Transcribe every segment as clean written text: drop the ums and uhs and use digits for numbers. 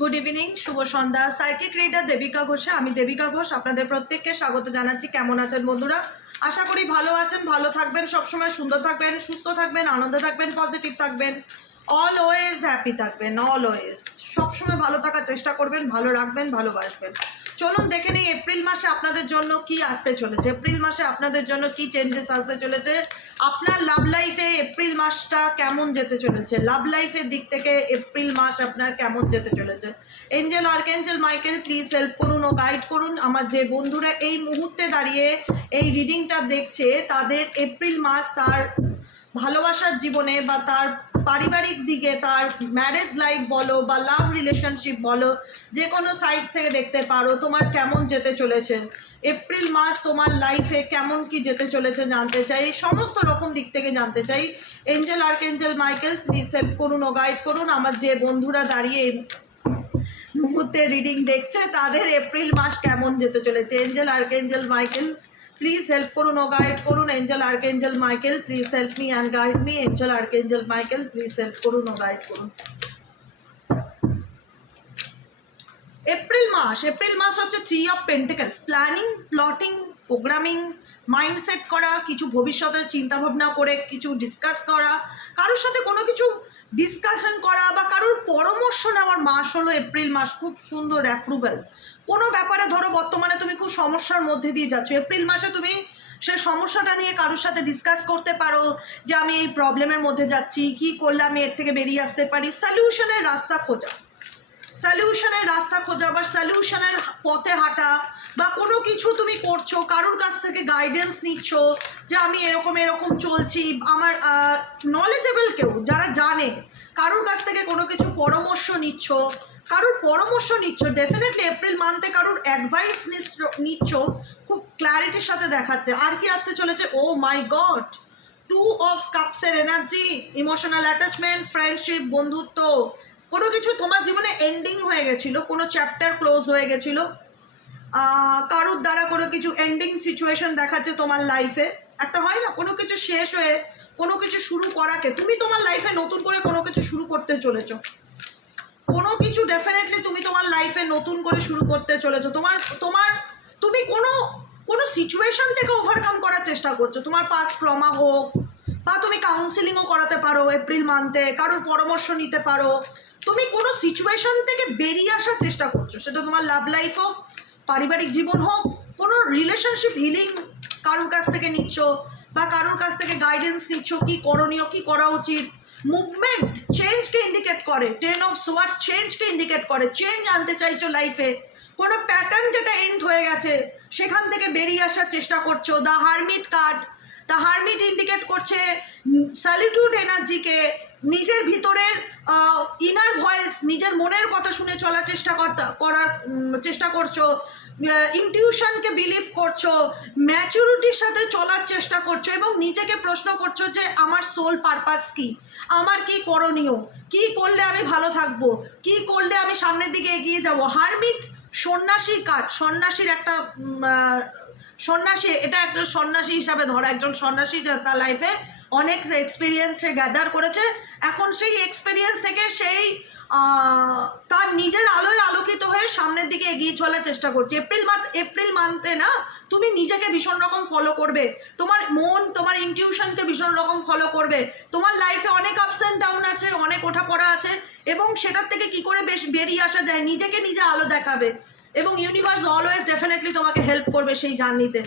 Good evening, শুভ সন্ধ্যা। Psychic reader Devika ঘোষে। আমি দেবিকা ঘোষ আপনাদের প্রত্যেককে স্বাগত জানাচ্ছি। কেমন আছেন বন্ধুরা? আশা করি ভালো আছেন, ভালো থাকবেন, সবসময় সুন্দর থাকবেন, সুস্থ থাকবেন, আনন্দে থাকবেন, পজিটিভ থাকবেন, অলওয়েজ হ্যাপি থাকবেন, অলওয়েজ সবসময় ভালো থাকার চেষ্টা করবেন, ভালো রাখবেন, ভালোবাসবেন। চলুন দেখে নিই এপ্রিল মাসে আপনাদের জন্য কি আসতে চলেছে। এপ্রিল মাসে আপনাদের জন্য কি চেঞ্জেস আসতে চলেছে। আপনার লাভ লাইফে এপ্রিল মাসটা কেমন যেতে চলেছে, লাভ লাইফের দিক থেকে এপ্রিল মাস আপনার কেমন যেতে চলেছে। Angel archangel Michael please help করুন ও গাইড করুন। আমার যে বন্ধুরা এই মুহূর্তে দাঁড়িয়ে এই রিডিংটা দেখছে, তাদের এপ্রিল মাস তার ভালোবাসার জীবনে বা তার পারিবারিক দিকে, তার ম্যারেজ লাইফ বলো বা লাভ রিলেশনশিপ বলো, যে কোনো সাইড থেকে দেখতে পারো তোমার কেমন যেতে চলেছে। এপ্রিল মাস তোমার লাইফে কেমন কি যেতে চলেছে জানতে চাই, সমস্ত রকম দিক থেকে জানতে চাই। Angel archangel Michael please help করুন ও গাইড করুন। আমার যে বন্ধুরা দাঁড়িয়ে মুহূর্তে রিডিং দেখছে, তাদের এপ্রিল মাস কেমন যেতে চলেছে। Angel archangel Michael please help করুন ও গাইড করুন। Angel archangel Michael please help me and guide me. Angel archangel Michael please help করুন ও গাইড করুন। এপ্রিল মাস হচ্ছে 3 of pentacles. Planning, plotting, programming, mindset করা, কিছু ভবিষ্যতের চিন্তাভাবনা করে কিছু ডিসকাস করা, কারোর সাথে কোনো কিছু ডিসকাশন করা বা কারোর পরামর্শ নেওয়ার মাস হলো এপ্রিল মাস। খুব সুন্দর অ্যাপ্রুভাল কোনো ব্যাপারে। ধরো বর্তমানে তুমি খুব সমস্যার মধ্যে দিয়ে যাচ্ছ, এপ্রিল মাসে তুমি সে সমস্যাটা নিয়ে কারোর সাথে ডিসকাস করতে পারো যে আমি এই প্রবলেমের মধ্যে যাচ্ছি, কী করলে আমি এর থেকে বেরিয়ে আসতে পারি। সলিউশনের রাস্তা খোঁজা, সলিউশনের রাস্তা খোঁজা বা সলিউশনের পথে হাঁটা, বা কোনো কিছু তুমি করছো, কারোর কাছ থেকে গাইডেন্স নিচ্ছ যে আমি এরকম এরকম চলছি। আমার নলেজেবল কেউ যারা জানে, কারোর কাছ থেকে কোনো কিছু পরামর্শ নিচ্ছ, ডেফিনেটলি এপ্রিল মান্থে কারোর অ্যাডভাইস নিচ্ছ, খুব ক্ল্যারিটির সাথে দেখাচ্ছে। আর কি আসতে চলেছে? ও মাই গড, 2 অফ কাপসের এনার্জি, ইমোশনাল অ্যাটাচমেন্ট, ফ্রেন্ডশিপ, বন্ধুত্ব। কোনো কিছু তোমার জীবনে এন্ডিং হয়ে গেছিলো, কোনো চ্যাপ্টার ক্লোজ হয়ে গেছিলো, কারোর দ্বারা কোনো কিছু এন্ডিং সিচুয়েশন দেখাচ্ছে তোমার লাইফে। একটা হয় না, কোনো কিছু শেষ হয়ে কোনো কিছু শুরু করাকে, তুমি তোমার লাইফে নতুন করে কোনো কিছু শুরু করতে চলেছো। কোনো কিছু ডেফিনেটলি তুমি তোমার লাইফে নতুন করে শুরু করতে চলেছো। তুমি কোনো সিচুয়েশন থেকে ওভারকাম করার চেষ্টা করছো। তোমার পাস্ট ট্রমা হোক, বা তুমি কাউন্সিলিংও করাতে পারো এপ্রিল মান্থে, কারোর পরামর্শ নিতে পারো। তুমি কোনো সিচুয়েশন থেকে বেরিয়ে আসার চেষ্টা করছো, সেটা তোমার লাভ লাইফ হোক, পারিবারিক জীবন হোক, কোনো রিলেশনশিপ হিলিং কারোর কাছ থেকে নিচ্ছ, বা কারোর কাছ থেকে গাইডেন্স নিচ্ছ কী করণীয়, কী করা উচিত। মুভমেন্ট চেঞ্জকে ইন্ডিকেট করে, 10 অফ সোয়ার্ডস চেঞ্জকে ইন্ডিকেট করে। চেঞ্জ আনতে চাইছো লাইফে, কোনো প্যাটার্ন যেটা এন্ড হয়ে গেছে সেখান থেকে বেরিয়ে আসার চেষ্টা করছো। The hermit card, the hermit indicate করছে সলিটিউড এনার্জিকে, নিজের ভিতরের ইনার ভয়েস, নিজের মনের কথা শুনে চলার করার চেষ্টা করছো। ইনটিউশনকে বিলিভ করছো, ম্যাচুরিটির সাথে চলার চেষ্টা করছো, এবং নিজেকে প্রশ্ন করছো যে আমার সোল পারপাস কী, আমার কি করণীয়, কি করলে আমি ভালো থাকবো, কি করলে আমি সামনের দিকে এগিয়ে যাব। হারমিট সন্ন্যাসীর কাজ, সন্ন্যাসীর একটা সন্ন্যাসী, এটা একটা সন্ন্যাসী হিসাবে ধরা, একজন সন্ন্যাসী তার লাইফে অনেক এক্সপিরিয়েন্স সে গ্যাদার করেছে। এখন সেই এক্সপিরিয়েন্স থেকে সেই তার নিজের আলোয় আলোকিত হয়ে সামনের দিকে এগিয়ে চলার চেষ্টা করছে। এপ্রিল মান্থে না তুমি নিজেকে ভীষণ রকম ফলো করবে, তোমার মন, তোমার ইনটিউশনকে ভীষণ রকম ফলো করবে। তোমার লাইফে অনেক আপস অ্যান্ড ডাউন আছে, অনেক ওঠাপড়া আছে, এবং সেটার থেকে কি করে বেরিয়ে আসা যায়, নিজেকে নিজে আলো দেখাবে, এবং ইউনিভার্স অলওয়েজ ডেফিনেটলি তোমাকে হেল্প করবে সেই জার্নিতে।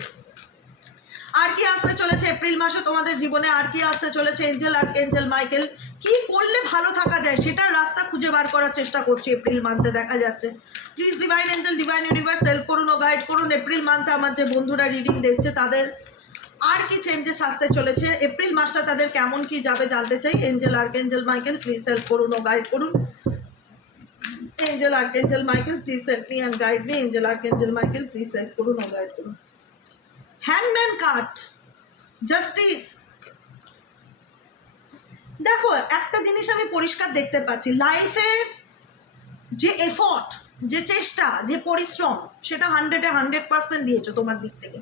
আর কি আসতে চলেছে এপ্রিল মাসে তোমাদের জীবনে, আর কি আসতে চলেছে? এঞ্জেল আর্কএঞ্জেল মাইকেল কি করলে ভালো থাকা যায় সেটার রাস্তা খুঁজে বার করার চেষ্টা করছে এপ্রিল মান্থে, দেখা যাচ্ছে। Please divine Angel, divine universe help করুন ও গাইড করুন। এপ্রিল মান্থে আমার যে বন্ধুরা রিডিং দেখছে, তাদের আর কি চেঞ্জেস আসতে চলেছে, এপ্রিল মাসটা তাদের কেমন কি যাবে জানতে চাই। Angel archangel Michael please help করুন ও গাইড করুন। Angel archangel Michael please help me and guide me. Angel archangel Michael please help করুন ও গাইড করুন। হ্যাংম্যান কার্ড, জাস্টিস। দেখো একটা জিনিস আমি পরিষ্কার দেখতে পাচ্ছি, লাইফে যে এফর্ট, যে চেষ্টা, যে পরিশ্রম, সেটা 100% দিয়েছো তোমার দিক থেকে।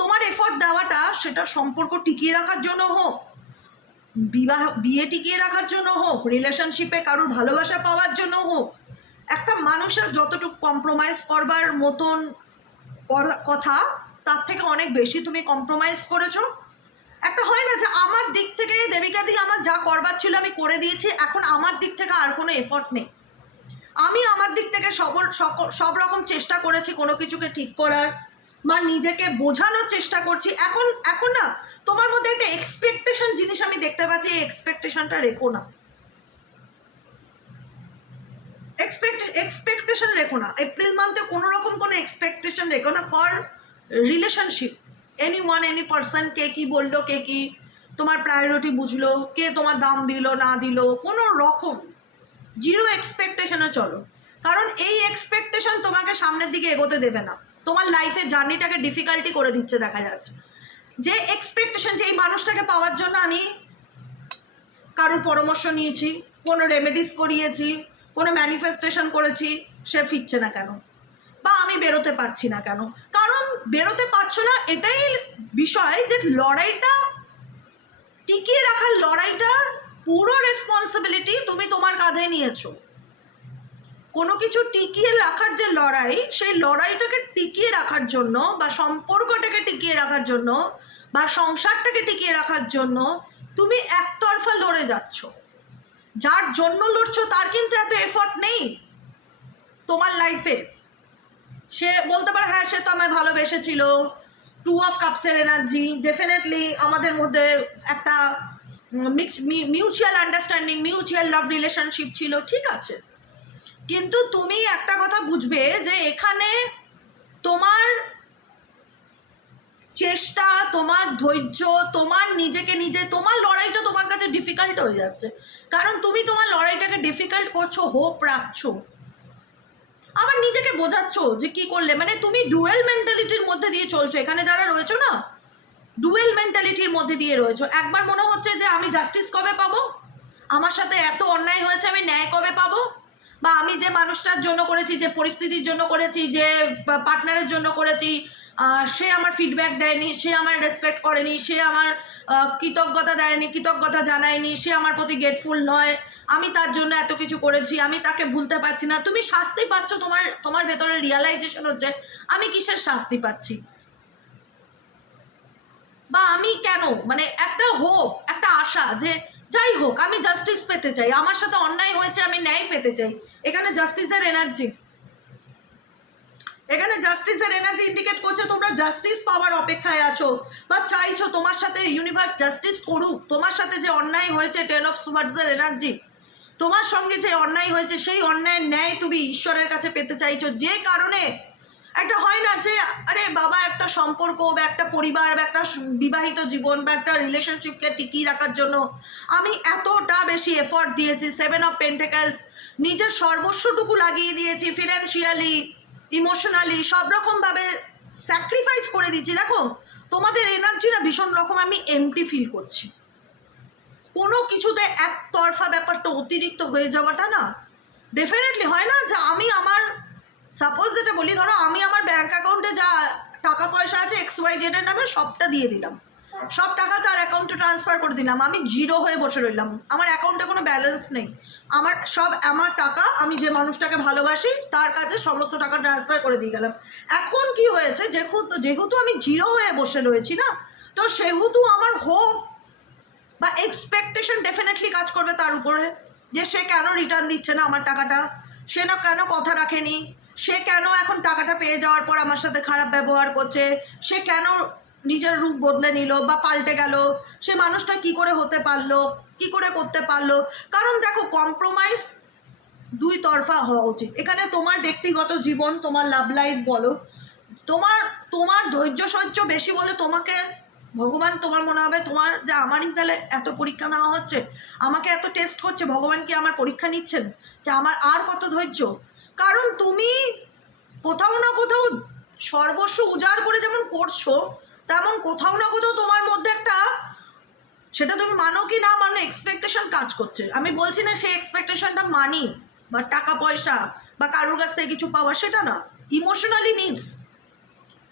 তোমার এফর্ট দেওয়াটা, সেটা সম্পর্ক টিকিয়ে রাখার জন্য হোক, বিয়ে টিকিয়ে রাখার জন্য হোক, রিলেশনশিপে কারোর ভালোবাসা পাওয়ার জন্য হোক, একটা ভালোবাসা যতটুকু কম্প্রোমাইজ করবার মতন কথা, তার থেকে অনেক বেশি তুমি কম্প্রোমাইজ করেছো। একটা হয় না যে আমার দিক থেকে দেবিকা দি আমার যা করবার ছিল আমি করে দিয়েছি, এখন আমার দিক থেকে আর কোনো এফর্ট নেই। আমি আমার দিক থেকে সব রকম চেষ্টা করেছি কোনো কিছুকে ঠিক করার বা নিজেকে বোঝানোর চেষ্টা করছি। এখন না তোমার মধ্যে একটা এক্সপেকটেশন জিনিস আমি দেখতে পাচ্ছি, এই এক্সপেকটেশনটা রেখো না, এক্সপেকটেশন রেখো না। এপ্রিল মান্থে কোনো রকম কোনো এক্সপেকটেশন রেখো না ফর রিলেশনশিপ। এনি পার্সন, কে কি বললো, কে কি তোমার প্রায়োরিটি বুঝলো, কে তোমার দাম দিল না দিল, কোনো রকম জিরো এক্সপেকটেশনে চলো। কারণ এই এক্সপেকটেশন তোমাকে সামনের দিকে এগোতে দেবে না, তোমার লাইফের জার্নিটাকে ডিফিকাল্টি করে দিচ্ছে। দেখা যাচ্ছে যে এক্সপেকটেশন, যে এই মানুষটাকে পাওয়ার জন্য আমি কারোর পরামর্শ নিয়েছি, কোনো রেমেডিস করিয়েছি, কোনো ম্যানিফেস্টেশন করেছি, সে ফিরছে না কেন, বা আমি বেরোতে পারছি না কেন? কারণ বেরোতে পারছো না এটাই বিষয়, যে লড়াইটা টিকিয়ে রাখার লড়াইটার পুরো রেসপন্সিবিলিটি তুমি তোমার কাঁধে নিয়েছো। কোনো কিছু টিকিয়ে রাখার যে লড়াই, সেই লড়াইটাকে টিকিয়ে রাখার জন্য বা সম্পর্কটাকে টিকিয়ে রাখার জন্য বা সংসারটাকে টিকিয়ে রাখার জন্য তুমি একতরফা লড়ে যাচ্ছ। যার জন্য লড়ছো তার কিন্তু এত এফর্ট নেই তোমার লাইফে। সে বলতে পারে হ্যাঁ সে তো আমায় ভালোবেসেছিল, 2 অফ কাপসের এনার্জি, ডেফিনেটলি আমাদের মধ্যে একটা মিউচুয়াল আন্ডারস্ট্যান্ডিং, মিউচুয়াল লাভ রিলেশনশিপ ছিল, ঠিক আছে। কিন্তু তুমি একটা কথা বুঝবে যে এখানে তোমার চেষ্টা, তোমার ধৈর্য, তোমার নিজেকে নিজে, তোমার লড়াইটা তোমার কাছে ডিফিকাল্ট হয়ে যাচ্ছে। কারণ তুমি তোমার লড়াইটাকে ডিফিকাল্ট করছো, হোপ রাখছো, আবার নিজেকে বোঝাচ্ছ যে কি করলে, মানে তুমি ডুয়েল মেন্টালিটির মধ্যে দিয়ে চলছো। এখানে যারা রয়েছো না, ডুয়েল মেন্টালিটির মধ্যে দিয়ে রয়েছো। একবার মনে হচ্ছে যে আমি জাস্টিস কবে পাবো, আমার সাথে এত অন্যায় হয়েছে আমি ন্যায় কবে পাবো, বা আমি যে মানুষটার জন্য করেছি, যে পরিস্থিতির জন্য করেছি, যে পার্টনারের জন্য করেছি, সে আমার ফিডব্যাক দেয়নি, সে আমার রেসপেক্ট করেনি, সে আমার কৃতজ্ঞতা দেয়নি, কৃতজ্ঞতা জানায়নি, সে আমার প্রতি গ্রেটফুল নয়, আমি তার জন্য এত কিছু করেছি, আমি তাকে ভুলতে পারছি না। তুমি শাস্তি পাচ্ছ, তোমার ভেতরে রিয়ালাইজেশন হচ্ছে আমি কিসের শাস্তি পাচ্ছি, বা আমি কেন, মানে একটা হোপ, একটা আশা যে যাই হোক আমি জাস্টিস পেতে চাই, আমার সাথে অন্যায় হয়েছে আমি ন্যায় পেতে চাই। এখানে জাস্টিসের এনার্জি, এখানে জাস্টিসের এনার্জি ইন্ডিকেট করছে তোমরা জাস্টিস পাওয়ার অপেক্ষায় আছো বা চাইছো তোমার সাথে ইউনিভার্স জাস্টিস করুক। তোমার সাথে যে অন্যায় হয়েছে, 10 অফ সোয়ার্ডসের এনার্জি, তোমার সঙ্গে যে অন্যায় হয়েছে সেই অন্যায়ের ন্যায় তুমি ঈশ্বরের কাছে পেতে চাইছো। যে কারণে একটা হয় না যে আরে বাবা, একটা সম্পর্ক বা একটা পরিবার বা একটা বিবাহিত জীবন বা একটা রিলেশনশিপকে টিকিয়ে রাখার জন্য আমি এতটা বেশি এফর্ট দিয়েছি, 7 অফ পেন্টাকেলস, নিজের সর্বস্বটুকু লাগিয়ে দিয়েছি, ফিনান্সিয়ালি, ইমোশনালি, সব রকমভাবে স্যাক্রিফাইস করে দিচ্ছি। দেখো তোমাদের এনার্জিটা ভীষণ রকম আমি এমটি ফিল করছি। কোনো কিছুতে একতরফা ব্যাপারটা অতিরিক্ত হয়ে যাওয়াটা না ডেফিনেটলি হয় না। যে আমি আমার সাপোজ যেটা বলি, ধরো আমি আমার ব্যাঙ্ক অ্যাকাউন্টে যা টাকা পয়সা আছে XYZ এর নামে সবটা দিয়ে দিলাম, সব টাকা তার অ্যাকাউন্টে ট্রান্সফার করে দিলাম, আমি জিরো হয়ে বসে রইলাম, আমার অ্যাকাউন্টে কোনো ব্যালেন্স নেই, আমার টাকা আমি যে মানুষটাকে ভালোবাসি তার কাছে সমস্ত টাকা ট্রান্সফার করে দিয়ে গেলাম। এখন কি হয়েছে, যেহেতু আমি জিরো হয়ে বসে রয়েছি না, তো সেহেতু আমার হোপ বা এক্সপেকটেশন ডেফিনেটলি কাজ করবে তার উপরে, যে সে কেন রিটার্ন দিচ্ছে না আমার টাকাটা, সে না কেন কথা রাখেনি, সে কেন এখন টাকাটা পেয়ে যাওয়ার পর আমার সাথে খারাপ ব্যবহার করছে, সে কেন নিজের রূপ বদলে নিল বা পাল্টে গেল, সে মানুষটা কি করে হতে পারলো, কি করে করতে পারলো। কারণ দেখো কম্প্রোমাইজ দুই তরফা হওয়া উচিত। এখানে তোমার ব্যক্তিগত জীবন, তোমার লাভ লাইফ বলো, তোমার ধৈর্য সহ্য বেশি বলে তোমাকে ভগবান, তোমার মনে হবে তোমার যে আমারই তাহলে এত পরীক্ষা নেওয়া হচ্ছে, আমাকে এত টেস্ট করছে, ভগবান কি আমার পরীক্ষা নিচ্ছেন যে আমার আর কত ধৈর্য। কারণ তুমি কোথাও না কোথাও সর্বস্ব উজাড় করে যেমন করছো, তেমন কোথাও না কোথাও তোমার মধ্যে একটা, সেটা তুমি মানো কি না মানো, এক্সপেকটেশন কাজ করছে। আমি বলছি না সেই এক্সপেকটেশনটা মানি বা টাকা পয়সা বা কারোর কাছ থেকে কিছু পাওয়া, সেটা না, ইমোশনালি নিডস।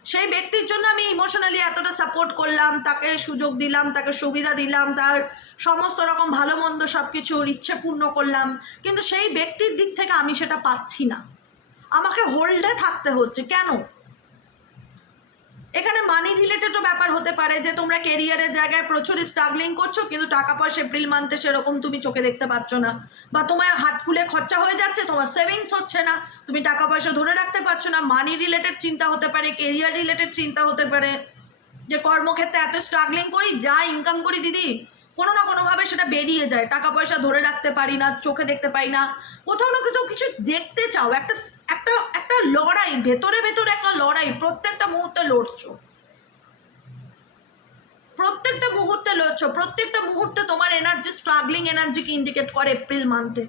সেই ব্যক্তির জন্য আমি ইমোশনালি এতটা সাপোর্ট করলাম, তাকে সুযোগ দিলাম, তাকে সুবিধা দিলাম, তার সমস্ত রকম ভালো মন্দ সব কিছুর ইচ্ছে পূর্ণ করলাম, কিন্তু সেই ব্যক্তির দিক থেকে আমি সেটা পাচ্ছি না। আমাকে হোল্ডে থাকতে হচ্ছে কেন? এখানে মানি রিলেটেডও ব্যাপার হতে পারে যে তোমরা কেরিয়ারের জায়গায় প্রচুর স্ট্রাগলিং করছো, কিন্তু টাকা পয়সা এপ্রিল মান্থে সেরকম তুমি চোখে দেখতে পাচ্ছ না, বা তোমার হাত খুলে খরচা হয়ে যাচ্ছে, তোমার সেভিংস হচ্ছে না, তুমি টাকা পয়সা ধরে রাখতে পারছো না। মানি রিলেটেড চিন্তা হতে পারে, কেরিয়ার রিলেটেড চিন্তা হতে পারে, যে কর্মক্ষেত্রে এত স্ট্রাগলিং করি, যা ইনকাম করি দিদি কোনো না কোনোভাবে সেটা বেরিয়ে যায়, টাকা পয়সা ধরে রাখতে পারি না, চোখে দেখতে পাই না, কোথাও না কোথাও কিছু দেখতে চাও, একটা একটা একটা লড়াই, ভেতরে ভেতরে একটা লড়াই, প্রত্যেকটা মুহূর্তে লড়ছো, প্রত্যেকটা মুহূর্তে লড়ছো, প্রত্যেকটা মুহূর্তে তোমার এনার্জি স্ট্রাগলিং এনার্জিকে ইন্ডিকেট করে এপ্রিল মান্থে।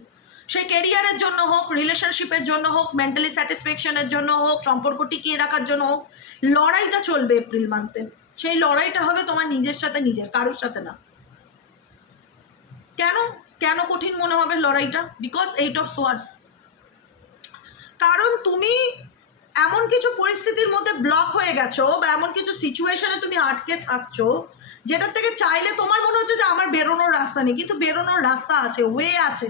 সে কেরিয়ারের জন্য হোক, রিলেশনশিপের জন্য হোক, মেন্টালি স্যাটিসফ্যাকশনের জন্য হোক, সম্পর্ক টিকিয়ে রাখার জন্য হোক, লড়াইটা চলবে এপ্রিল মান্থে। সেই লড়াইটা হবে তোমার নিজের সাথে, নিজের, কারোর সাথে না। কেন কেন কঠিন মনে হবে লড়াইটা? Because 8 of swords. কারণ তুমি এমন কিছু পরিস্থিতির মধ্যে ব্লক হয়ে গেছো, বা এমন কিছু সিচুয়েশনে তুমি আটকে থাকছো যেটার থেকে চাইলে তোমার মনে হচ্ছে যে আমার বেরোনোর রাস্তা নেই, কিন্তু বেরোনোর রাস্তা আছে, ওয়ে আছে,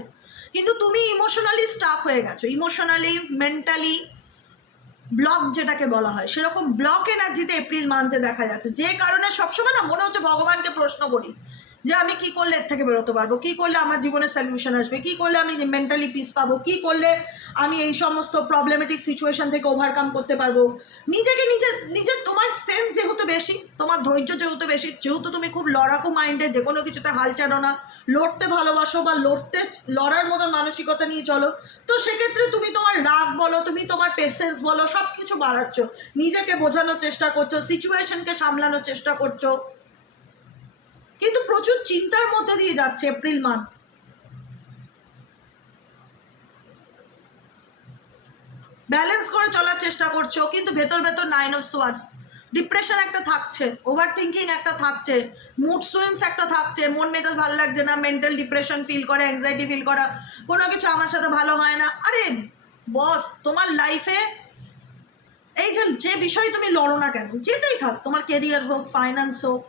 কিন্তু তুমি ইমোশনালি স্টাক হয়ে গেছো, ইমোশনালি মেন্টালি ব্লক যেটাকে বলা হয়, সেরকম ব্লক এনার্জিতে এপ্রিল মান্থে দেখা যাচ্ছে। যে কারণে সবসময় না মনে হচ্ছে ভগবানকে প্রশ্ন করি যে আমি কি করলে এর থেকে বেরোতে পারবো, কি করলে আমার জীবনে সলিউশন আসবে, কি করলে আমি মেন্টালি পিস পাবো, কি করলে আমি এই সমস্ত প্রবলেমেটিক সিচুয়েশন থেকে ওভারকাম করতে পারবো। নিজেকে নিজের তোমার স্ট্রেংথ যেহেতু বেশি, তোমার ধৈর্য যেহেতু বেশি, যেহেতু তুমি খুব লড়াকু মাইন্ডে, যে কোনো কিছুতে হাল ছাড়ো না, লড়তে ভালোবাসো, বা লড়ার মতো মানসিকতা নিয়ে চলো, তো সেক্ষেত্রে তুমি তোমার রাগ বলো, তুমি তোমার পেশেন্স বলো, সব কিছু বাড়াচ্ছ, নিজেকে বোঝানোর চেষ্টা করছো, সিচুয়েশনকে সামলানোর চেষ্টা করছো, কিন্তু প্রচুর চিন্তার মধ্যে দিয়ে যাচ্ছে এপ্রিল মান্থ। ব্যালেন্স করে চলার চেষ্টা করছো, কিন্তু ভেতর ভেতর 9 অফ সোয়ার্ডস, ডিপ্রেশন একটা থাকছে, ওভার থিঙ্কিং একটা থাকছে, মুড সুইংস একটা থাকছে, মন মেজাজ ভালো লাগছে না, মেন্টাল ডিপ্রেশন ফিল করা, অ্যাংজাইটি ফিল করা, কোনো কিছু আমার সাথে ভালো হয় না। আরে বস, তোমার লাইফে এই যে বিষয় তুমি লড়ো না কেন, যেটাই থাক, তোমার কেরিয়ার হোক, ফাইন্যান্স হোক,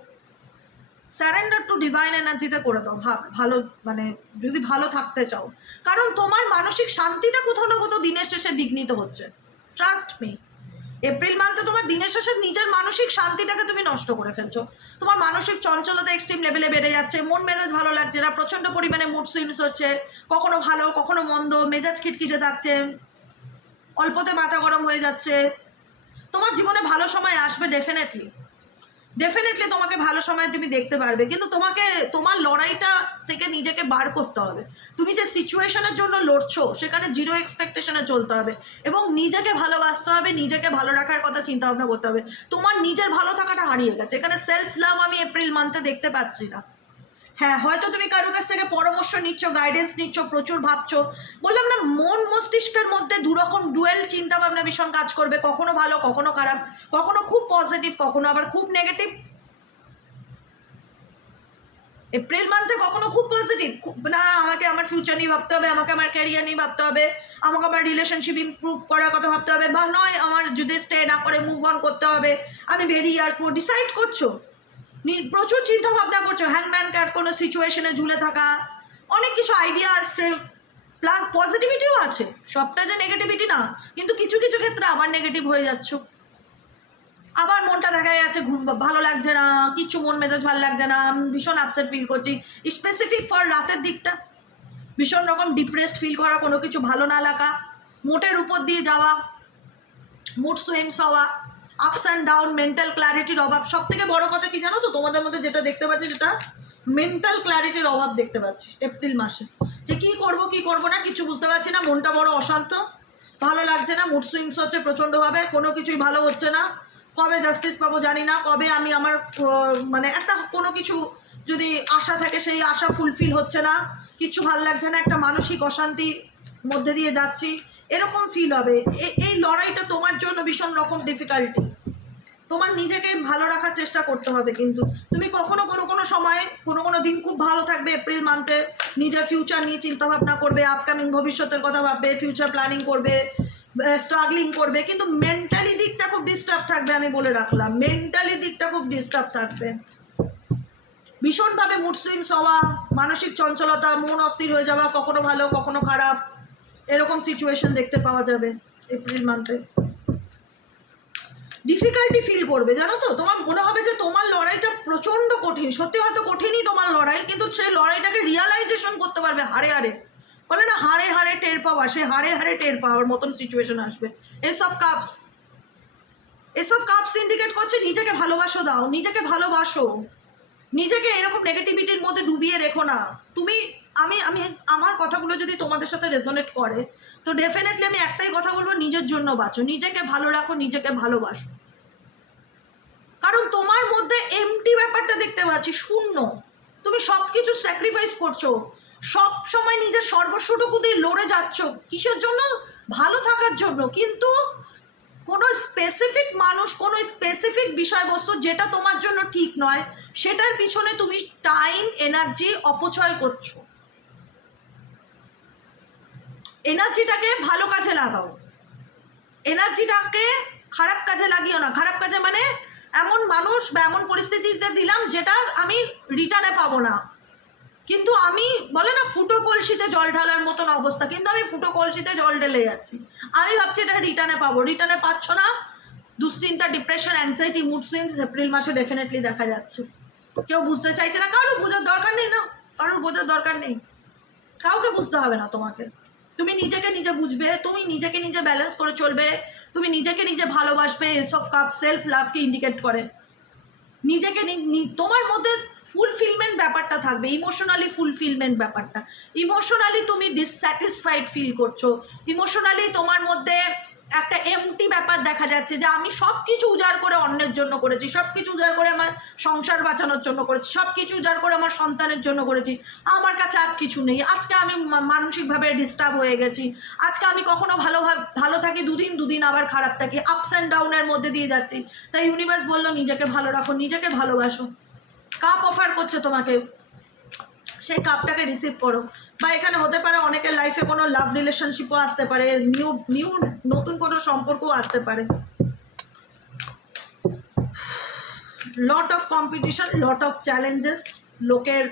স্যারেন্ডার টু ডিভাইন এনার্জিতে করে দাও। ভালো মানে যদি ভালো থাকতে চাও, কারণ তোমার মানসিক শান্তিটা কোথাও না কোথাও দিনের শেষে বিঘ্নিত হচ্ছে। ট্রাস্ট মি, এপ্রিল মান্থে তোমার দিনের শেষে নিজের মানসিক শান্তিটাকে তুমি নষ্ট করে ফেলছো। তোমার মানসিক চঞ্চলতা এক্সট্রিম লেভেলে বেড়ে যাচ্ছে, মন মেজাজ ভালো লাগছে না, প্রচণ্ড পরিমাণে মুড সুইংস হচ্ছে, কখনো ভালো কখনো মন্দ, মেজাজ খিটখিটে থাকছে, অল্পতে মাথা গরম হয়ে যাচ্ছে। তোমার জীবনে ভালো সময় আসবে, ডেফিনেটলি তোমাকে ভালো সময় তুমি দেখতে পারবে, কিন্তু তোমাকে তোমার লড়াইটা থেকে নিজেকে বার করতে হবে। তুমি যে সিচুয়েশনের জন্য লড়ছো সেখানে জিরো এক্সপেকটেশনে চলতে হবে, এবং নিজেকে ভালোবাসতে হবে, নিজেকে ভালো রাখার কথা চিন্তা ভাবনা করতে হবে। তোমার নিজের ভালো থাকাটা হারিয়ে গেছে, এখানে সেলফ লাভ আমি এপ্রিল মান্থে দেখতে পাচ্ছি না। হ্যাঁ, হয়তো তুমি কারোর কাছ থেকে পরামর্শ নিচ্ছ, গাইডেন্স নিচ্ছ, প্রচুর ভাবছো, বললাম না, মন মস্তিষ্কের মধ্যে দুরকম ডুয়েল চিন্তা ভাবনা ভীষণ কাজ করবে, কখনো ভালো কখনো খারাপ, কখনো খুব পজিটিভ কখনো আবার খুব নেগেটিভ। এপ্রিল মান্থে কখনো খুব পজিটিভ, না আমাকে আমার ফিউচার নিয়ে ভাবতে হবে, আমাকে আমার ক্যারিয়ার নিয়ে ভাবতে হবে, আমাকে আমার রিলেশনশিপ ইমপ্রুভ করার কথা ভাবতে হবে, বা নয় আমার যদি স্টে না করে মুভ অন করতে হবে, আমি বেরিয়ে আসবো, ডিসাইড করছো, প্রচুর চিন্তা ভাবনা করছো, হ্যাংম্যান কার্ড কোনো সিচুয়েশনে ঝুলে থাকা, অনেক কিছু আইডিয়া আসছে, প্লাস পজিটিভিটিও আছে, সবটা যে নেগেটিভিটি না, কিন্তু কিছু কিছু ক্ষেত্রে আবার নেগেটিভ হয়ে যাচ্ছ, আবার মনটা দেখা যাচ্ছে ভালো লাগছে না, কিচ্ছু মন মেজাজ ভালো লাগছে না, ভীষণ আপসেট ফিল করছি, স্পেসিফিক ফর রাতের দিকটা ভীষণ রকম ডিপ্রেসড ফিল করা, কোনো কিছু ভালো না লাগা, মোটের উপর দিয়ে যাওয়া, মুড সুইংস হওয়া, আপস অ্যান্ড ডাউন, মেন্টাল ক্ল্যারিটির অভাব। সব থেকে বড় কথা কি জানো তো, তোমাদের মধ্যে যেটা দেখতে পাচ্ছি, যেটা মেন্টাল ক্ল্যারিটির অভাব দেখতে পাচ্ছি এপ্রিল মাসে, যে কী করবো না কিছু বুঝতে পারছি না, মনটা বড় অশান্ত, ভালো লাগছে না, মুড সুইংস হচ্ছে প্রচণ্ডভাবে, কোনো কিছুই ভালো হচ্ছে না, কবে জাস্টিস পাবো জানি না, কবে আমি আমার মানে একটা কোনো কিছু যদি আশা থাকে সেই আশা ফুলফিল হচ্ছে না, কিচ্ছু ভালো লাগছে না, একটা মানসিক অশান্তির মধ্যে দিয়ে যাচ্ছি, এরকম ফিল হবে। এই লড়াইটা তোমার জন্য ভীষণ রকম ডিফিকাল্টি, তোমার নিজেকে ভালো রাখার চেষ্টা করতে হবে, কিন্তু তুমি কখনো কোনো সময় কোনো দিন খুব ভালো থাকবে এপ্রিল মান্থে, নিজের ফিউচার নিয়ে চিন্তাভাবনা করবে, আপকামিং ভবিষ্যতের কথা ভাববে, ফিউচার প্ল্যানিং করবে, স্ট্রাগলিং করবে, কিন্তু মেন্টালি দিকটা খুব ডিস্টার্ব থাকবে। আমি বলে রাখলাম, মেন্টালি দিকটা খুব ডিস্টার্ব থাকবে, ভীষণভাবে মুড সুইংস হওয়া, মানসিক চঞ্চলতা, মন অস্থির হয়ে যাওয়া, কখনো ভালো কখনো খারাপ, এরকম সিচুয়েশন দেখতে পাওয়া যাবে। এপ্রিল মান্থে ডিফিকাল্টি ফিল করবে, জানো তো। তোমার মনে হবে যে তোমার লড়াইটা প্রচণ্ড কঠিন, সত্যি হয়তো কঠিনই তোমার লড়াই, কিন্তু সেই লড়াইটাকে রিয়ালাইজেশন করতে পারবে হারে হারে। বলে না হারে হারে টের পাওয়া, সে হারে হারে টের পাওয়ার মতন সিচুয়েশন আসবে। এসব কাপস ইন্ডিকেট করছে নিজেকে ভালোবাসো, দাও নিজেকে ভালোবাসো, নিজেকে এরকম নেগেটিভিটির মধ্যে ডুবিয়ে রেখো না। তুমি আমি আমি আমার কথাগুলো যদি তোমাদের সাথে রেজোনেট করে তো ডেফিনেটলি আমি একটাই কথা বলবো, নিজের জন্য বাঁচো, নিজেকে ভালো রাখো, নিজেকে ভালোবাসো। কারণ তোমার মধ্যে এমটি ব্যাপারটা দেখতে পাচ্ছি, শূন্য। তুমি সব কিছু স্যাক্রিফাইস করছো, সব সময় নিজের সর্বস্বটুকু দিয়ে লড়ে যাচ্ছ, কিসের জন্য? ভালো থাকার জন্য। কিন্তু কোনো স্পেসিফিক মানুষ, কোনো স্পেসিফিক বিষয়বস্তু যেটা তোমার জন্য ঠিক নয়, সেটার পিছনে তুমি টাইম এনার্জি অপচয় করছো। এনার্জিটাকে ভালো কাজে লাগাও, এনার্জিটাকে খারাপ কাজে লাগিও না। খারাপ কাজে মানে এমন মানুষ বা এমন পরিস্থিতিতে দিলাম যেটা আমি রিটার্নে পাবো না, কিন্তু আমি বলে না ফুটো কলসিতে জল ঢালার মতন অবস্থা, কিন্তু আমি ফুটো কলসিতে জল ঢেলে যাচ্ছি। আমি ভাবছি এটা রিটার্নে পাবো, রিটার্নে পাচ্ছ না। দুশ্চিন্তা, depression, anxiety, mood swings April মাসে ডেফিনেটলি দেখা যাচ্ছে। কেউ বুঝতে চাইছে না, কারো বোঝার দরকার নেই না, কারোর বোঝার দরকার নেই, কাউকে বুঝতে হবে না তোমাকে। তুমি নিজেকে নিজে বুঝবে, তুমি নিজেকে নিজে ব্যালেন্স করে চলবে, তুমি নিজেকে নিজে ভালোবাসবে। এস অফ কাপ সেলফ লাভকে ইন্ডিকেট করে। নিজেকে তোমার মধ্যে ফুলফিলমেন্ট ব্যাপারটা থাকবে, ইমোশনালি ফুলফিলমেন্ট ব্যাপারটা। ইমোশনালি তুমি ডিসস্যাটিসফাইড ফিল করছো, ইমোশনালি তোমার মধ্যে একটা এমটি ব্যাপার দেখা যাচ্ছে যে আমি সব কিছু উজাড় করে অন্যের জন্য করেছি, সব কিছু উজাড় করে আমার সংসার বাঁচানোর জন্য করেছি, সব কিছু উজাড় করে আমার সন্তানের জন্য করেছি, আমার কাছে আজ কিছু নেই। আজকে আমি মানসিকভাবে ডিস্টার্ব হয়ে গেছি, আজকে আমি কখনো ভালো থাকি, দুদিন আবার খারাপ থাকি, আপস অ্যান্ড ডাউনের মধ্যে দিয়ে যাচ্ছি। তাই ইউনিভার্স বললো নিজেকে ভালো রাখো, নিজেকে ভালোবাসো। কাপ অফার করছে তোমাকে, সেই কাপটাকে রিসিভ করো। বা এখানে হতে পারে অনেকের লাইফে কোনো লাভ রিলেশনশিপও আসতে পারে, নিউ নতুন কোনো সম্পর্কও আসতে পারে। Lot of competition, lot of challenges, লোকের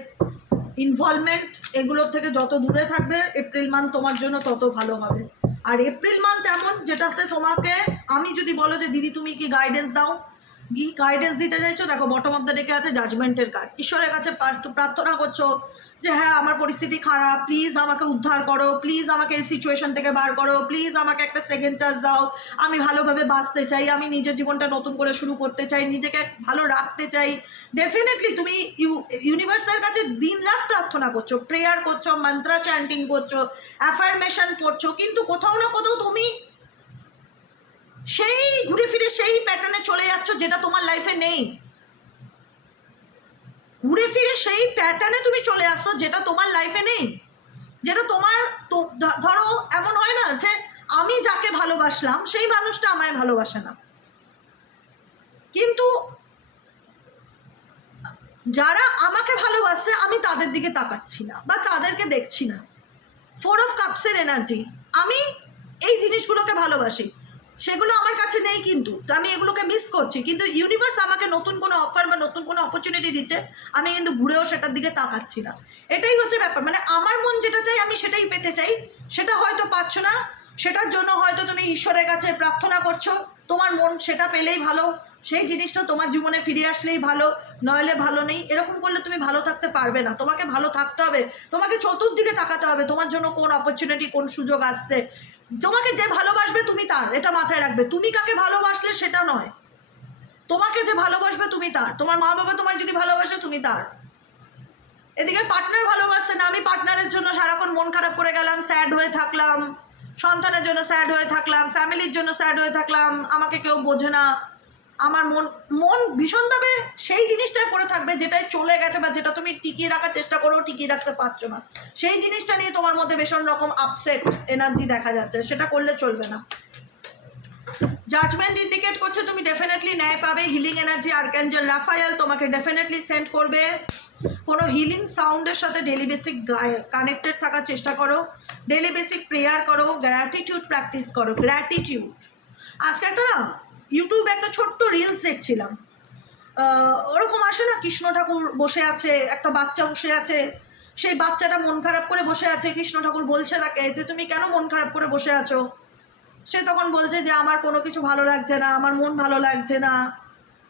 ইনভলভমেন্ট, এগুলোর থেকে যত দূরে থাকবে এপ্রিল মান্থ তোমার জন্য তত ভালো হবে। আর এপ্রিল মান্থ এমন যেটাতে তোমাকে, আমি যদি বলো যে দিদি তুমি কি গাইডেন্স দাও, কি গাইডেন্স দিতে চাইছো, দেখো বটম অফ দ্য ডেকে আছে জাজমেন্টের কার্ড। ঈশ্বরের কাছে প্রার্থনা করছো যে হ্যাঁ আমার পরিস্থিতি খারাপ, প্লিজ আমাকে উদ্ধার করো, প্লিজ আমাকে এই সিচুয়েশন থেকে বার করো, প্লিজ আমাকে একটা সেকেন্ড চান্স দাও, আমি ভালোভাবে বাঁচতে চাই, আমি নিজের জীবনটা নতুন করে শুরু করতে চাই, নিজেকে ভালো রাখতে চাই। ডেফিনেটলি তুমি ইউনিভার্সের কাছে দিন রাত প্রার্থনা করছো, প্রেয়ার করছো, মন্ত্রা চ্যান্টিং করছো, অ্যাফার্মেশন করছো, কিন্তু কোথাও না কোথাও তুমি সেই ঘুরে ফিরে সেই প্যাটার্নে চলে যাচ্ছ যেটা তোমার লাইফে নেই। ঘুরে ফিরে সেই প্যাটার্নে তুমি চলে আসছো যেটা তোমার লাইফে নেই, যেটা তোমার ধরো এমন হয় না যে আমি যাকে ভালোবাসলাম সেই মানুষটা আমায় ভালোবাসে না, কিন্তু যারা আমাকে ভালোবাসে আমি তাদের দিকে তাকাচ্ছি না বা তাদেরকে দেখছি না। 4 অফ কাপসের এনার্জি, আমি এই জিনিসগুলোকে ভালোবাসি, সেগুলো আমার কাছে নেই, কিন্তু আমি এগুলোকে মিস করছি, কিন্তু ইউনিভার্স আমাকে নতুন কোনো অফার বা নতুন কোনো অপরচুনিটি দিচ্ছে, আমি কিন্তু ঘুরেও সেটার দিকে তাকাচ্ছি না। এটাই হচ্ছে ব্যাপার, মানে আমার মন যেটা চাই আমি সেটাই পেতে চাই, সেটা হয়তো পাচ্ছ না, সেটার জন্য হয়তো তুমি ঈশ্বরের কাছে প্রার্থনা করছো, তোমার মন সেটা পেলেই ভালো, সেই জিনিসটা তোমার জীবনে ফিরে আসলেই ভালো, নইলে ভালো নেই। এরকম করলে তুমি ভালো থাকতে পারবে না, তোমাকে ভালো থাকতে হবে, তোমাকে চতুর্দিকে তাকাতে হবে, তোমার জন্য কোন অপরচুনিটি, কোন সুযোগ আসছে। তোমাকে যে ভালোবাসবে তুমি তার, এটা মাথায় রাখবে। তুমি কাকে ভালোবাসলে সেটা নয়, তোমাকে যে ভালোবাসবে তুমি তার। তোমার মা বাবা তোমায় যদি ভালোবাসে তুমি তার। এদিকে পার্টনার ভালোবাসছে না, আমি পার্টনারের জন্য সারাক্ষণ মন খারাপ করে গেলাম, স্যাড হয়ে থাকলাম, সন্তানের জন্য স্যাড হয়ে থাকলাম, ফ্যামিলির জন্য স্যাড হয়ে থাকলাম, আমাকে কেউ বোঝে না, আমার মন ভীষণভাবে সেই জিনিসটাই পড়ে থাকবে যেটাই চলে গেছে বা যেটা তুমি টিকিয়ে রাখার চেষ্টা করেও টিকিয়ে রাখতে পারছো না, সেই জিনিসটা নিয়ে তোমার মধ্যে ভীষণ রকম আপসেট এনার্জি দেখা যাচ্ছে, সেটা করলে চলবে না। জাজমেন্ট ইন্ডিকেট করছে তুমি ডেফিনেটলি ন্যায় পাবে। হিলিং এনার্জি আর্ক্যাঞ্জেল রাফায়েল তোমাকে ডেফিনেটলি সেন্ড করবে। কোনো হিলিং সাউন্ডের সাথে ডেলি বেসিক কানেক্টেড থাকার চেষ্টা করো, ডেলি বেসিক প্রেয়ার করো, গ্র্যাটিটিউড প্র্যাকটিস করো। গ্র্যাটিটিউড, আজকে একটা ইউটিউবে একটা ছোট্ট রিলস দেখছিলাম, ওরকম আসে না, কৃষ্ণ ঠাকুর বসে আছে, একটা বাচ্চা বসে আছে, সেই বাচ্চাটা মন খারাপ করে বসে আছে, কৃষ্ণ ঠাকুর বলছে তাকে যে তুমি কেন মন খারাপ করে বসে আছো, সে তখন বলছে যে আমার কোনো কিছু ভালো লাগছে না, আমার মন ভালো লাগছে না,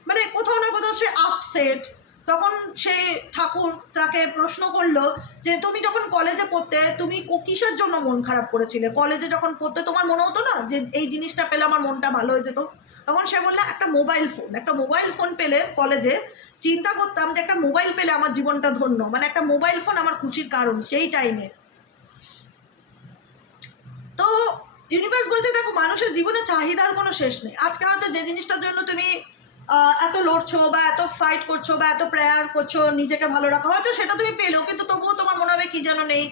মানে কোথাও না কোথাও সে আপসেট। তখন সে ঠাকুর তাকে প্রশ্ন করলো যে তুমি যখন কলেজে পড়তে তুমি কিসের জন্য মন খারাপ করেছিলে? কলেজে যখন পড়তে তোমার মনে হতো না যে এই জিনিসটা পেলে আমার মনটা ভালো হয়ে যেত? তখন সে বললো একটা মোবাইল ফোন পেলে কলেজে চিন্তা করতাম যে একটা মোবাইল পেলে আমার জীবনটা ধন্য, মানে একটা মোবাইল ফোন আমার খুশির কারণ সেই টাইমে। তো ইউনিভার্স বলছে দেখো মানুষের জীবনে চাহিদার কোনো শেষ নেই। আজকে হয়তো যে জিনিসটার জন্য তুমি এত লড়ছো বা এত ফাইট করছো বা এত প্রেয়ার করছো নিজেকে ভালো রাখা, হয়তো সেটা তুমি পেলেও, কিন্তু তবুও তোমার মনে হবে কি যেন নেই,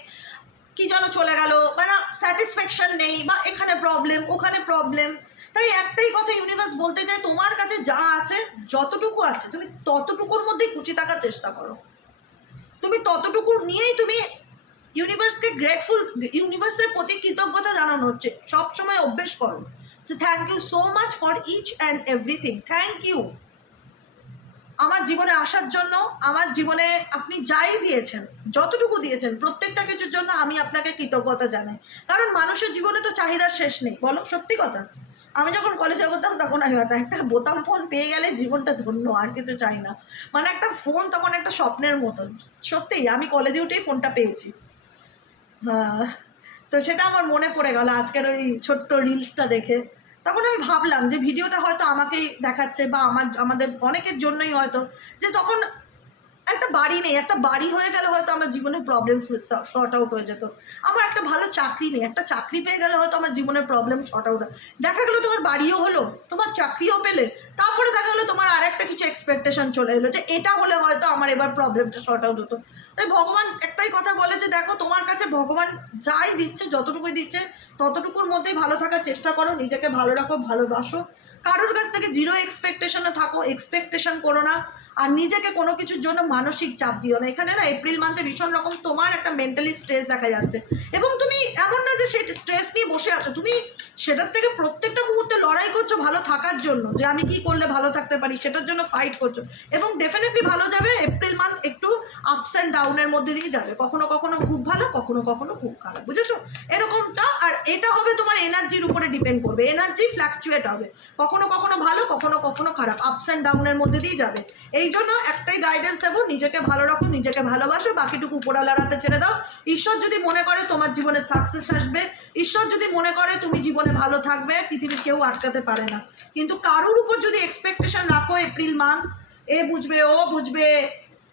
কি যেন চলে গেল, মানে স্যাটিসফ্যাকশন নেই, বা এখানে প্রবলেম ওখানে প্রবলেম। তাই একটাই কথা ইউনিভার্স বলতে চাই, তোমার কাছে যা আছে, যতটুকু আছে তুমি ততটুকুর মধ্যেই খুশি থাকার চেষ্টা করো। তুমি ততটুকু নিয়েই তুমি ইউনিভার্সকে গ্রেটফুল, ইউনিভার্সের প্রতি কৃতজ্ঞতা জানানো হচ্ছে সবসময় অভ্যেস করো যে thank you so much for each and everything. Thank you আমার জীবনে আসার জন্য, আমার জীবনে আপনি যাই দিয়েছেন, যতটুকু দিয়েছেন, প্রত্যেকটা কিছুর জন্য আমি আপনাকে কৃতজ্ঞতা জানাই। কারণ মানুষের জীবনে তো চাহিদার শেষ নেই, বলো সত্যি কথা। আমি যখন কলেজে পড়তাম তখন আমি ভাবতাম একটা বোতাম ফোন পেয়ে গেলে জীবনটা ধন্য, আর কিছু চাই না। মানে একটা ফোন তখন একটা স্বপ্নের মতন। সত্যিই আমি কলেজে উঠেই ফোনটা পেয়েছি। হ্যাঁ, তো সেটা আমার মনে পড়ে গেল আজকের ওই ছোট্ট রিলসটা দেখে। তখন আমি ভাবলাম যে ভিডিওটা হয়তো আমাকেই দেখাচ্ছে বা আমাদের অনেকের জন্যই হয়তো, যে তখন একটা বাড়ি নেই, একটা বাড়ি হয়ে গেলে হয়তো আমার জীবনের প্রবলেম শর্ট আউট হয়ে যেত। আমার একটা ভালো চাকরি নেই, একটা চাকরি পেয়ে গেলে হয়তো আমার জীবনের প্রবলেম শর্ট আউট হয়। দেখা গেলো তোমার বাড়িও হলো, তোমার চাকরিও পেলে, তারপরে দেখা গেলো তোমার আর একটা কিছু এক্সপেকটেশন চলে এলো যে এটা হলে হয়তো আমার এবার প্রবলেমটা শর্ট আউট হতো। তাই ভগবান একটাই কথা বলে যে দেখো তোমার কাছে ভগবান যাই দিচ্ছে, যতটুকুই দিচ্ছে ততটুকুর মধ্যেই ভালো থাকার চেষ্টা করো, নিজেকে ভালো রাখো, ভালোবাসো, কারোর কাছ থেকে জিরো এক্সপেকটেশনে থাকো, এক্সপেকটেশন করো না। আর নিজেকে কোনো কিছুর জন্য মানসিক চাপ দিও না। এখানে না এপ্রিল মান্থে ভীষণ রকম তোমার একটা মেন্টালি স্ট্রেস দেখা যাচ্ছে, এবং তুমি এমন না যে সেই স্ট্রেস নিয়ে বসে আছো, তুমি সেটার থেকে প্রত্যেকটা মুহূর্তে লড়াই করছো ভালো থাকার জন্য, যে আমি কি করলে ভালো থাকতে পারি সেটার জন্য ফাইট করছো। এবং ডেফিনেটলি ভালো যাবে। এপ্রিল মান্থ একটু আপস অ্যান্ড ডাউনের মধ্যে দিয়ে যাবে, কখনো কখনো খুব ভালো, কখনো কখনো খুব খারাপ, বুঝেছো এরকমটা। আর এটা হবে তোমার এনার্জির উপরে ডিপেন্ড করবে, এনার্জি ফ্ল্যাকচুয়েট হবে, কখনো কখনো ভালো, কখনো কখনো খারাপ, আপস অ্যান্ড ডাউনের মধ্যে দিয়ে যাবে। এই জন্য একটাই গাইডেন্স দেবো, নিজেকে ভালো রাখো, নিজেকে ভালোবাসো, বাকিটুকু উপরওয়ালার হাতে ছেড়ে দাও। ঈশ্বর যদি মনে করে তোমার জীবনে সাকসেস আসবে, ঈশ্বর যদি মনে করে তুমি জীবনে ভালো থাকবে, পৃথিবীর কেউ আটকাতে পারে না। কিন্তু কারোর উপর যদি এক্সপেকটেশন রাখো এপ্রিল মান্থ, এ বুঝবে ও বুঝবে,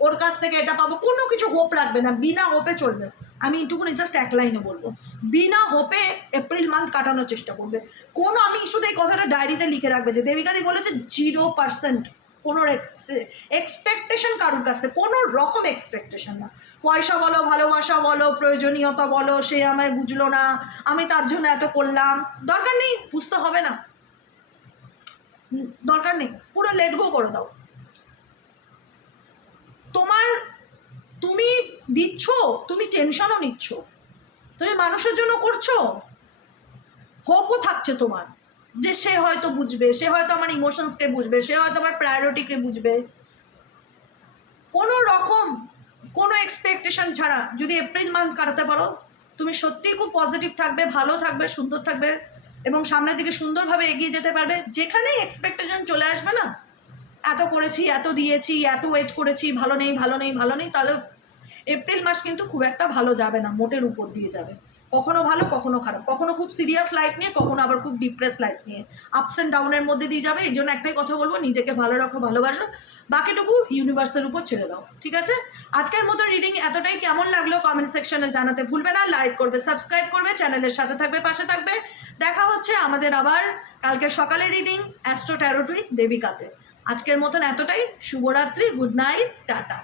ওর কাছ থেকে এটা পাবো, কোনো কিছু হোপ রাখবে না, বিনা হোপে চলবে। আমি এইটুকুনি জাস্ট এক লাইনে বলবো, বিনা হোপে এপ্রিল মান্থ কাটানোর চেষ্টা করবে। কোনো, আমি শুধু এই কথাটা ডায়েরিতে লিখে রাখবে যে দেবিকাদি বলেছে 0% কোনো এক্সপেকটেশন কারোর কাছ থেকে, কোনো রকম এক্সপেকটেশন না। পয়সা বলো, ভালোবাসা বলো, প্রয়োজনীয়তা বলো, সে আমায় বুঝলো না, আমি তার জন্য এত করলাম, দরকার নেই, বুঝতে হবে না, দরকার নেই, পুরো লেট গো করে দাও। তোমার, তুমি দিচ্ছ, তুমি টেনশনও নিচ্ছ, তুমি মানুষের জন্য করছো, হোপও থাকছে তোমার যে সে হয়তো বুঝবে, সে হয়তো আমার ইমোশনসকে বুঝবে, সে হয়তো আমার প্রায়োরিটিকে বুঝবে। কোনো রকম কোনো এক্সপেকটেশন ছাড়া যদি এপ্রিল মান্থ কাটাতে পারো, তুমি সত্যিই খুব পজিটিভ থাকবে, ভালো থাকবে, সুন্দর থাকবে, এবং সামনের দিকে সুন্দরভাবে এগিয়ে যেতে পারবে। যেখানেই এক্সপেকটেশন চলে আসবে না, এত করেছি, এত দিয়েছি, এত ওয়েট করেছি, ভালো নেই ভালো নেই ভালো নেই, তাহলে এপ্রিল মাস কিন্তু খুব একটা ভালো যাবে না, মোটের উপর দিয়ে যাবে। কখনো ভালো, কখনো খারাপ, কখনো খুব সিরিয়াস লাইফ নিয়ে, কখনো আবার খুব ডিপ্রেস লাইফ নিয়ে, আপস অ্যান্ড ডাউনের মধ্যে দিয়ে যাবে। এই জন্য একটাই কথা বলবো, নিজেকে ভালো রাখো, ভালোবাসো, বাকিটুকু ইউনিভার্সের উপর ছেড়ে দাও, ঠিক আছে? আজকের মতো রিডিং এতটাই। কেমন লাগলো কমেন্ট সেকশনে জানাতে ভুলবে না, লাইক করবে, সাবস্ক্রাইব করবে, চ্যানেলের সাথে থাকবে, পাশে থাকবে। দেখা হচ্ছে আমাদের আবার কালকে সকালে রিডিং অ্যাস্ট্রো ট্যারোট উইথ দেবিকাতে। আজকের মতন এতটাই। শুভরাত্রি, গুড নাইট, টাটা।